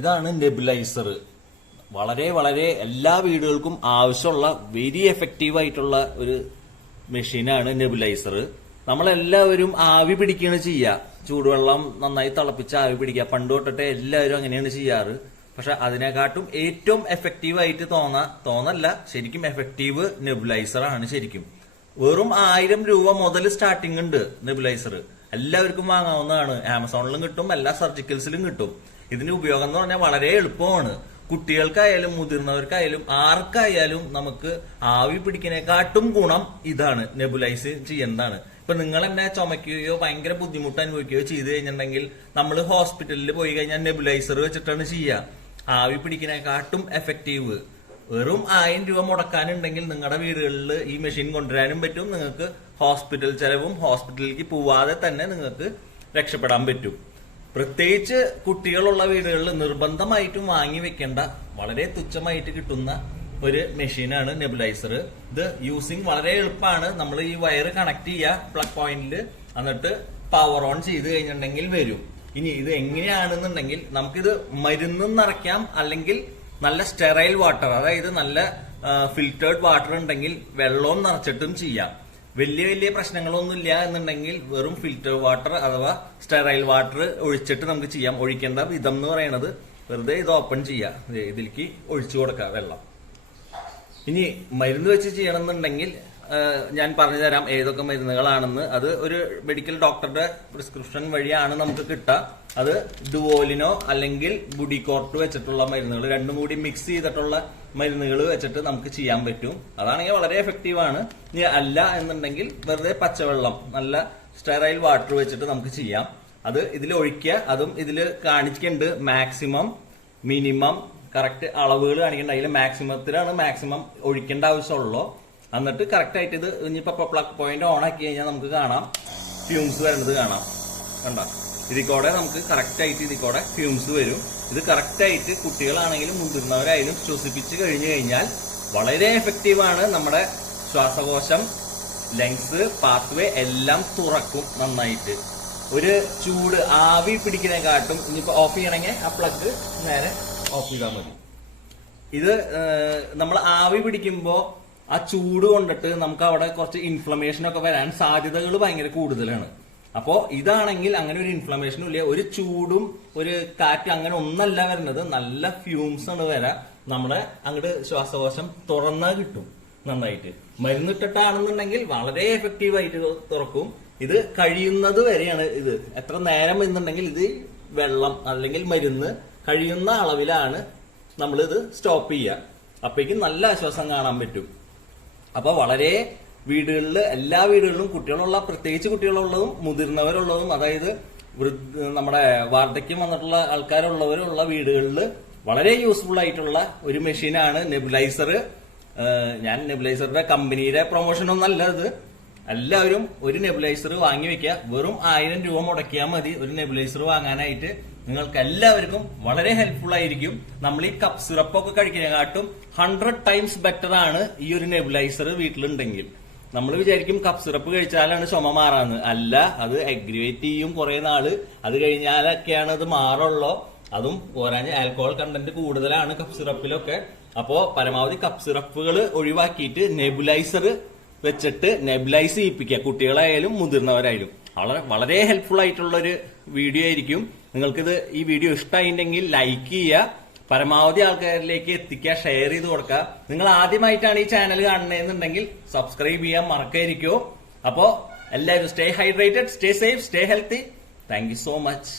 ഇതാണ് നെബുലൈസർ. വളരെ വളരെ എല്ലാ വീടുകൾക്കും ആവശ്യമുള്ള വെരി എഫക്റ്റീവ് ആയിട്ടുള്ള ഒരു മെഷീനാണ് നെബുലൈസർ. നമ്മളെല്ലാവരും ആവി പിടിക്കുകയാണ് ചെയ്യുക. ചൂടുവെള്ളം നന്നായി തിളപ്പിച്ച് ആവി പിടിക്കുക. പണ്ട് തൊട്ടിട്ട് എല്ലാവരും അങ്ങനെയാണ് ചെയ്യാറ്. പക്ഷെ അതിനെക്കാട്ടും ഏറ്റവും എഫക്റ്റീവ് ആയിട്ട് തോന്നല്ല, ശരിക്കും എഫക്റ്റീവ് നെബുലൈസർ ആണ്. ശരിക്കും വെറും 1000 രൂപ മുതൽ സ്റ്റാർട്ടിംഗ് ഉണ്ട് നെബുലൈസർ. എല്ലാവർക്കും വാങ്ങാവുന്നതാണ്. ആമസോണിലും കിട്ടും, എല്ലാ സർജിക്കൽസിലും കിട്ടും. ഇതിന്റെ ഉപയോഗം എന്ന് പറഞ്ഞാൽ വളരെ എളുപ്പമാണ്. കുട്ടികൾക്കായാലും മുതിർന്നവർക്കായാലും ആർക്കായാലും നമുക്ക് ആവി പിടിക്കുന്നതിനെക്കാട്ടും ഗുണം ഇതാണ്, നെബുലൈസ് ചെയ്യുന്നതാണ്. ഇപ്പൊ നിങ്ങൾ എന്നെ ചുമക്കുകയോ ഭയങ്കര ബുദ്ധിമുട്ട് അനുഭവിക്കുകയോ ചെയ്ത് കഴിഞ്ഞിട്ടുണ്ടെങ്കിൽ നമ്മൾ ഹോസ്പിറ്റലിൽ പോയി കഴിഞ്ഞാൽ നെബുലൈസർ വെച്ചിട്ടാണ് ചെയ്യുക. ആവി പിടിക്കുന്നതിനെക്കാട്ടും എഫക്റ്റീവ്. വെറും 1000 രൂപ മുടക്കാനുണ്ടെങ്കിൽ നിങ്ങളുടെ വീടുകളിൽ ഈ മെഷീൻ കൊണ്ടുവരാനും പറ്റും. നിങ്ങൾക്ക് ഹോസ്പിറ്റൽ ചെലവും ഹോസ്പിറ്റലിലേക്ക് പോവാതെ തന്നെ നിങ്ങൾക്ക് രക്ഷപ്പെടാൻ പറ്റും. പ്രത്യേകിച്ച് കുട്ടികളുള്ള വീടുകളിൽ നിർബന്ധമായിട്ടും വാങ്ങി വെക്കേണ്ട വളരെ തുച്ഛമായിട്ട് കിട്ടുന്ന ഒരു മെഷീനാണ് നെബുലൈസർ. ഇത് യൂസിങ് വളരെ എളുപ്പമാണ്. നമ്മൾ ഈ വയർ കണക്ട് ചെയ്യുക പ്ലഗ് പോയിന്റിൽ, എന്നിട്ട് പവർ ഓൺ ചെയ്ത് കഴിഞ്ഞിട്ടുണ്ടെങ്കിൽ വരും. ഇനി ഇത് എങ്ങനെയാണെന്നുണ്ടെങ്കിൽ നമുക്കിത് മരുന്നും നിറയ്ക്കാം, അല്ലെങ്കിൽ നല്ല സ്റ്റെറൈൽ വാട്ടർ, അതായത് നല്ല ഫിൽറ്റേർഡ് വാട്ടർ ഉണ്ടെങ്കിൽ വെള്ളവും നിറച്ചിട്ടും ചെയ്യാം. വലിയ വലിയ പ്രശ്നങ്ങളൊന്നുമില്ല എന്നുണ്ടെങ്കിൽ വെറും ഫിൽറ്റർ വാട്ടർ അഥവാ സ്റ്റെറൈൽ വാട്ടർ ഒഴിച്ചിട്ട് നമുക്ക് ചെയ്യാം. ഒഴിക്കേണ്ട വിധം എന്ന് പറയുന്നത് വെറുതെ ഇത് ഓപ്പൺ ചെയ്യാം, ഇതിലേക്ക് ഒഴിച്ചു കൊടുക്കാം വെള്ളം. ഇനി മരുന്ന് വെച്ച് ചെയ്യണമെന്നുണ്ടെങ്കിൽ ഞാൻ പറഞ്ഞു തരാം ഏതൊക്കെ മരുന്നുകളാണെന്ന്. അത് ഒരു മെഡിക്കൽ ഡോക്ടറുടെ പ്രിസ്ക്രിപ്ഷൻ വഴിയാണ് നമുക്ക് കിട്ടുക. അത് ഡുവോലിനോ അല്ലെങ്കിൽ ബുഡിക്കോർട്ട് വെച്ചിട്ടുള്ള മരുന്നുകൾ, രണ്ടും കൂടി മിക്സ് ചെയ്തിട്ടുള്ള മരുന്നുകൾ വെച്ചിട്ട് നമുക്ക് ചെയ്യാൻ പറ്റും. അതാണെങ്കിൽ വളരെ എഫക്റ്റീവ് ആണ്. ഇനി അല്ല എന്നുണ്ടെങ്കിൽ വെറുതെ പച്ചവെള്ളം, നല്ല സ്റ്റെറൈൽ വാട്ടർ വെച്ചിട്ട് നമുക്ക് ചെയ്യാം. അത് ഇതിൽ ഒഴിക്കുക. അതും ഇതിൽ കാണിക്കുന്നുണ്ട് മാക്സിമം, മിനിമം, കറക്റ്റ് അളവുകൾ കാണിക്കേണ്ട. അതിൽ മാക്സിമം ഒഴിക്കേണ്ട ആവശ്യമുള്ളൂ. എന്നിട്ട് കറക്റ്റ് ആയിട്ട് ഇത് ഇനിയിപ്പോ പ്ലഗ് പോയിന്റ് ഓൺ ആക്കി കഴിഞ്ഞാൽ നമുക്ക് കാണാം ഫ്യൂംസ് വരുന്നത് കാണാം. കണ്ട, ഇതിക്കൂടെ നമുക്ക് കറക്റ്റ് ആയിട്ട് ഇതിക്കൂടെ ഫ്യൂംസ് വരും. ഇത് കറക്റ്റ് ആയിട്ട് കുട്ടികളാണെങ്കിലും മുതിർന്നവരായാലും ശ്വസിപ്പിച്ച് കഴിഞ്ഞു കഴിഞ്ഞാൽ വളരെ എഫക്റ്റീവ് ആണ്. നമ്മുടെ ശ്വാസകോശം, ലങ്സ്, പാത്വേ എല്ലാം തുറക്കും നന്നായിട്ട്. ഒരു ചൂട് ആവി പിടിക്കുന്നതിനെക്കാട്ടും ഇനിയിപ്പോ ഓഫ് ചെയ്യണമെങ്കിൽ ആ പ്ലഗ് നേരെ ഓഫ് ചെയ്താൽ മതി. ഇത് നമ്മൾ ആവി പിടിക്കുമ്പോ ആ ചൂട് കൊണ്ടിട്ട് നമുക്ക് അവിടെ കുറച്ച് ഇൻഫ്ലമേഷൻ ഒക്കെ വരാൻ സാധ്യതകൾ ഭയങ്കര കൂടുതലാണ്. അപ്പോ ഇതാണെങ്കിൽ അങ്ങനെ ഒരു ഇൻഫ്ലമേഷനും ഇല്ല. ഒരു ചൂടും ഒരു കാറ്റ് അങ്ങനെ ഒന്നല്ല വരുന്നത്, നല്ല ഫ്യൂംസ് ആണ് വരാം. നമ്മുടെ അങ്ങോട്ട് ശ്വാസകോശം തുറന്നാ കിട്ടും നന്നായിട്ട്. മരുന്നിട്ടിട്ടാണെന്നുണ്ടെങ്കിൽ വളരെ എഫക്റ്റീവ് ആയിട്ട് തുറക്കും. ഇത് കഴിയുന്നത് വരെയാണ്. ഇത് എത്ര നേരം എന്നുണ്ടെങ്കിൽ ഇത് വെള്ളം അല്ലെങ്കിൽ മരുന്ന് കഴിയുന്ന അളവിലാണ് നമ്മളിത് സ്റ്റോപ്പ് ചെയ്യുക. അപ്പോഴേക്കും നല്ല ആശ്വാസം കാണാൻ പറ്റും. അപ്പൊ വളരെ വീടുകളിൽ, എല്ലാ വീടുകളിലും കുട്ടികളുള്ള, പ്രത്യേകിച്ച് കുട്ടികളുള്ളതും മുതിർന്നവരുള്ളതും, അതായത് നമ്മുടെ വാർദ്ധക്യം വന്നിട്ടുള്ള ആൾക്കാരുള്ളവരുള്ള വീടുകളിൽ വളരെ യൂസ്ഫുൾ ആയിട്ടുള്ള ഒരു മെഷീനാണ് നെബുലൈസർ. ഞാൻ നെബുലൈസറുടെ കമ്പനിയുടെ പ്രൊമോഷൻ ഒന്നല്ല ഇത്. എല്ലാവരും ഒരു നെബുലൈസർ വാങ്ങി വെക്കുക. വെറും 1000 രൂപ മുടക്കിയാൽ മതി ഒരു നെബുലൈസർ വാങ്ങാനായിട്ട്. നിങ്ങൾക്ക് എല്ലാവർക്കും വളരെ ഹെൽപ്ഫുൾ ആയിരിക്കും. നമ്മൾ ഈ കപ്പ് സിറപ്പ് ഒക്കെ കഴിക്കുന്നതിനെക്കാട്ടും 100 ടൈംസ് ബെറ്റർ ആണ് ഈ ഒരു നെബുലൈസർ വീട്ടിലുണ്ടെങ്കിൽ. നമ്മൾ വിചാരിക്കും കപ്പ് സിറപ്പ് കഴിച്ചാലാണ് ചുമ മാറാന്ന്. അല്ല, അത് അഗ്രിവേറ്റ് ചെയ്യും കുറെ നാള്. അത് കഴിഞ്ഞാലൊക്കെയാണ് അത് മാറുള്ളൂ. അതും പോരാഞ്ഞ് ആൽക്കഹോൾ കണ്ടന്റ് കൂടുതലാണ് കപ്പ് സിറപ്പിലൊക്കെ. അപ്പോ പരമാവധി കപ്പ് സിറപ്പുകൾ ഒഴിവാക്കിയിട്ട് നെബുലൈസർ വെച്ചിട്ട് നെബുലൈസ് ചെയ്യിപ്പിക്കുക, കുട്ടികളായാലും മുതിർന്നവരായാലും. വളരെ ഹെൽപ്ഫുൾ ആയിട്ടുള്ള ഒരു വീഡിയോ ആയിരിക്കും. നിങ്ങൾക്കിത് ഈ വീഡിയോ ഇഷ്ടമായിട്ടുണ്ടെങ്കിൽ ലൈക്ക് ചെയ്യുക, പരമാവധി ആൾക്കാരിലേക്ക് എത്തിക്കുക, ഷെയർ ചെയ്ത് കൊടുക്കുക. നിങ്ങൾ ആദ്യമായിട്ടാണ് ഈ ചാനൽ കാണുന്നതെന്നുണ്ടെങ്കിൽ സബ്സ്ക്രൈബ് ചെയ്യാൻ മറക്കാതിരിക്കോ. അപ്പോ എല്ലാവരും stay hydrated, stay safe, stay healthy. Thank you so much.